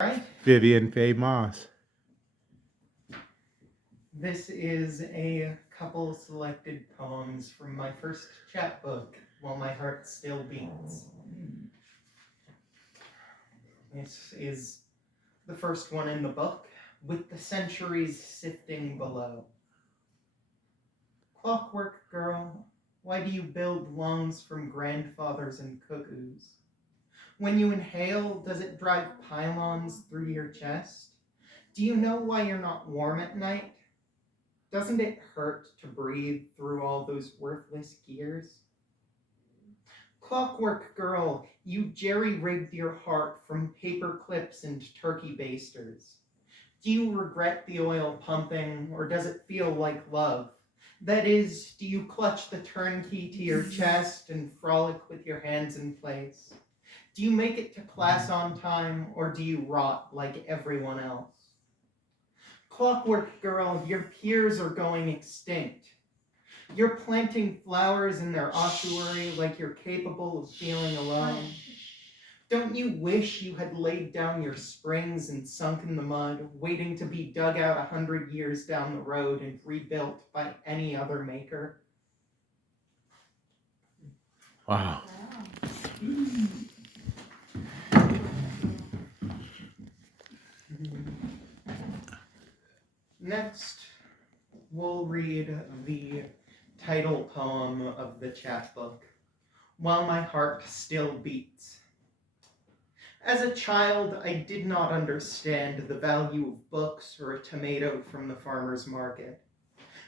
Right? Viviane Fae-Moss. This is a couple selected poems from my first chapbook, While My Heart Still Beats. This is the first one in the book, With the Centuries Sifting Below. Clockwork girl, why do you build lungs from grandfathers and cuckoos? When you inhale, does it drive pylons through your chest? Do you know why you're not warm at night? Doesn't it hurt to breathe through all those worthless gears? Clockwork girl, you jerry-rigged your heart from paper clips and turkey basters. Do you regret the oil pumping, or does it feel like love? That is, do you clutch the turnkey to your chest and frolic with your hands in place? Do you make it to class on time, or do you rot like everyone else? Clockwork girl, your peers are going extinct. You're planting flowers in their ossuary like you're capable of feeling alone. Don't you wish you had laid down your springs and sunk in the mud, waiting to be dug out 100 years down the road and rebuilt by any other maker? Wow. Next, we'll read the title poem of the chapbook, While My Heart Still Beats. As a child, I did not understand the value of books or a tomato from the farmer's market.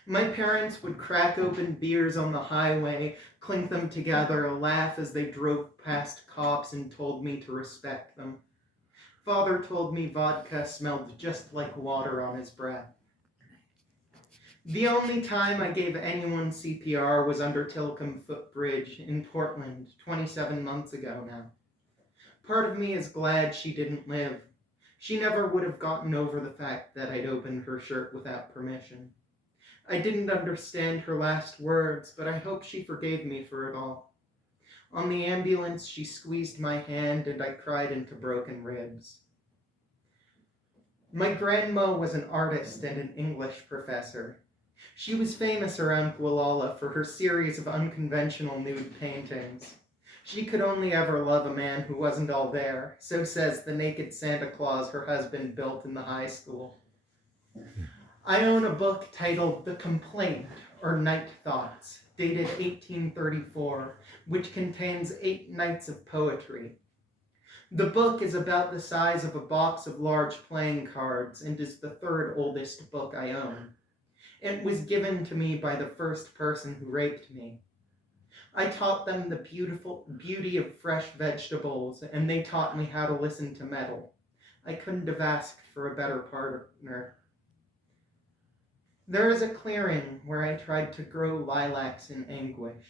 My parents would crack open beers on the highway, clink them together, laugh as they drove past cops and told me to respect them. Father told me vodka smelled just like water on his breath. The only time I gave anyone CPR was under Tilcombe Footbridge in Portland 27 months ago now. Part of me is glad she didn't live. She never would have gotten over the fact that I'd opened her shirt without permission. I didn't understand her last words, but I hope she forgave me for it all. On the ambulance, she squeezed my hand and I cried into broken ribs. My grandma was an artist and an English professor. She was famous around Gualala for her series of unconventional nude paintings. She could only ever love a man who wasn't all there, so says the naked Santa Claus her husband built in the high school. I own a book titled The Complaint, or Night Thoughts, dated 1834, which contains 8 nights of poetry. The book is about the size of a box of large playing cards and is the 3rd oldest book I own. It was given to me by the first person who raped me. I taught them the beauty of fresh vegetables, and they taught me how to listen to metal. I couldn't have asked for a better partner. There is a clearing where I tried to grow lilacs in anguish.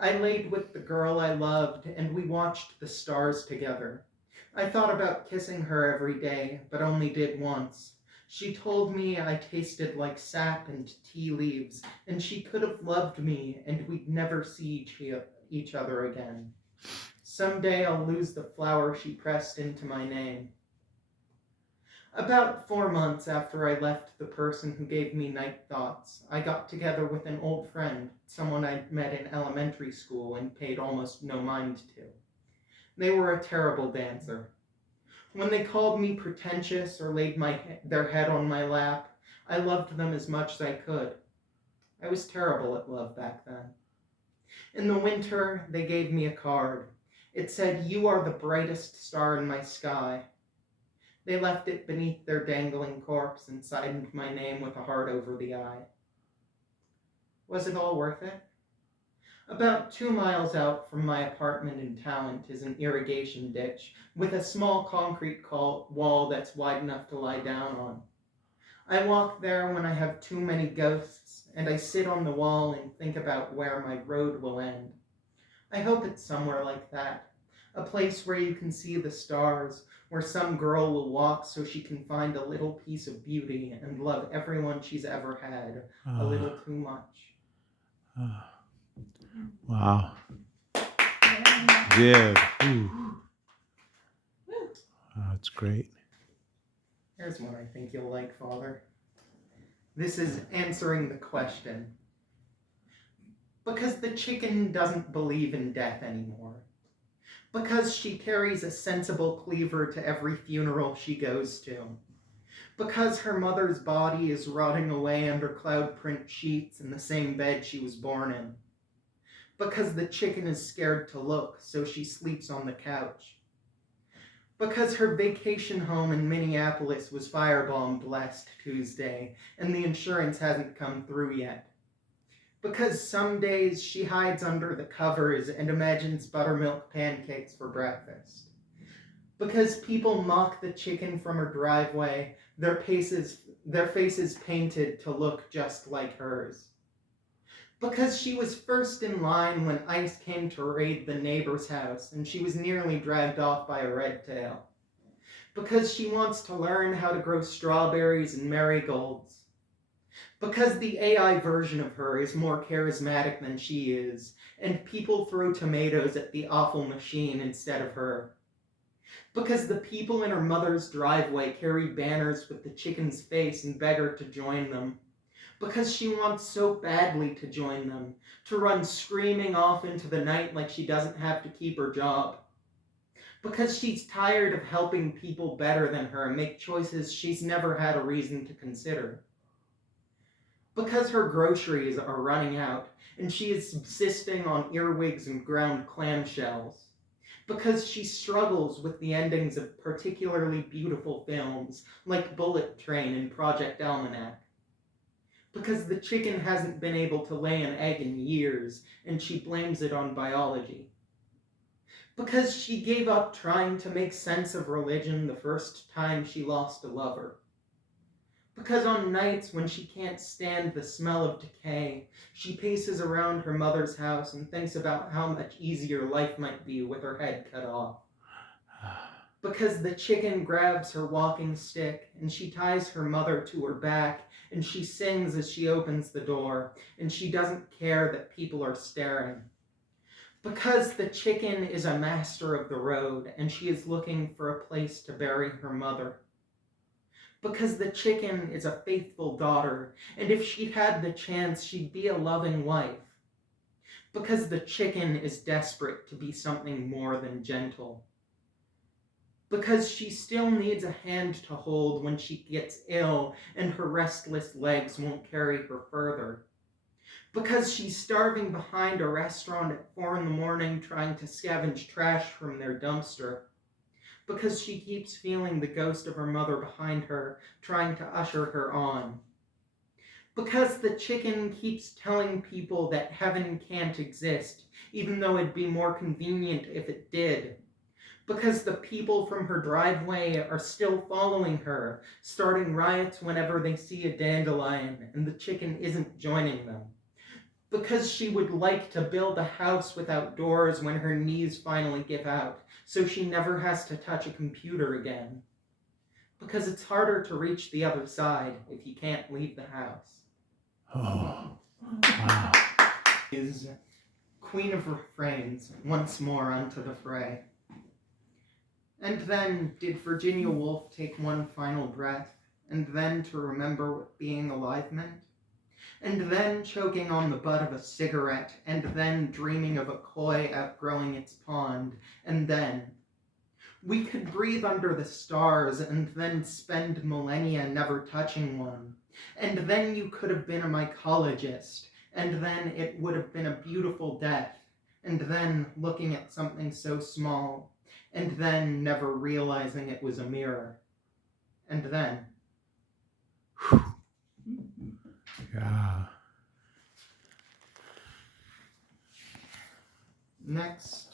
I laid with the girl I loved, and we watched the stars together. I thought about kissing her every day, but only did once. She told me I tasted like sap and tea leaves, and she could have loved me, and we'd never see each other again. Someday I'll lose the flower she pressed into my name. About 4 months after I left the person who gave me night thoughts, I got together with an old friend, someone I'd met in elementary school and paid almost no mind to. They were a terrible dancer. When they called me pretentious or laid their head on my lap, I loved them as much as I could. I was terrible at love back then. In the winter, they gave me a card. It said, "You are the brightest star in my sky." They left it beneath their dangling corpse and signed my name with a heart over the I. Was it all worth it? About 2 miles out from my apartment in Talent is an irrigation ditch with a small concrete wall that's wide enough to lie down on. I walk there when I have too many ghosts, and I sit on the wall and think about where my road will end. I hope it's somewhere like that, a place where you can see the stars, where some girl will walk so she can find a little piece of beauty and love everyone she's ever had a little too much. Wow. Viv. Wow, that's great. Here's one I think you'll like, Father. This is answering the question. Because the chicken doesn't believe in death anymore. Because she carries a sensible cleaver to every funeral she goes to. Because her mother's body is rotting away under cloud print sheets in the same bed she was born in. Because the chicken is scared to look, so she sleeps on the couch. Because her vacation home in Minneapolis was firebombed last Tuesday, and the insurance hasn't come through yet. Because some days she hides under the covers and imagines buttermilk pancakes for breakfast. Because people mock the chicken from her driveway, their faces painted to look just like hers. Because she was first in line when ICE came to raid the neighbor's house, and she was nearly dragged off by a red tail. Because she wants to learn how to grow strawberries and marigolds. Because the AI version of her is more charismatic than she is, and people throw tomatoes at the awful machine instead of her. Because the people in her mother's driveway carry banners with the chicken's face and beg her to join them. Because she wants so badly to join them, to run screaming off into the night like she doesn't have to keep her job. Because she's tired of helping people better than her make choices she's never had a reason to consider. Because her groceries are running out, and she is subsisting on earwigs and ground clamshells. Because she struggles with the endings of particularly beautiful films, like Bullet Train and Project Almanac. Because the chicken hasn't been able to lay an egg in years, and she blames it on biology. Because she gave up trying to make sense of religion the first time she lost a lover. Because on nights when she can't stand the smell of decay, she paces around her mother's house and thinks about how much easier life might be with her head cut off. Because the chicken grabs her walking stick and she ties her mother to her back and she sings as she opens the door and she doesn't care that people are staring. Because the chicken is a master of the road and she is looking for a place to bury her mother. Because the chicken is a faithful daughter, and if she had the chance, she'd be a loving wife. Because the chicken is desperate to be something more than gentle. Because she still needs a hand to hold when she gets ill and her restless legs won't carry her further. Because she's starving behind a restaurant at 4 a.m. trying to scavenge trash from their dumpster. Because she keeps feeling the ghost of her mother behind her, trying to usher her on. Because the chicken keeps telling people that heaven can't exist, even though it'd be more convenient if it did. Because the people from her driveway are still following her, starting riots whenever they see a dandelion, and the chicken isn't joining them. Because she would like to build a house without doors when her knees finally give out, so she never has to touch a computer again. Because it's harder to reach the other side if you can't leave the house. Oh, wow. Is Queen of Refrains once more unto the fray. And then did Virginia Woolf take one final breath, and then to remember what being alive meant? And then choking on the butt of a cigarette, and then dreaming of a koi outgrowing its pond, and then we could breathe under the stars, and then spend millennia never touching one, and then you could have been a mycologist, and then it would have been a beautiful death, and then looking at something so small, and then never realizing it was a mirror, and then Yeah. next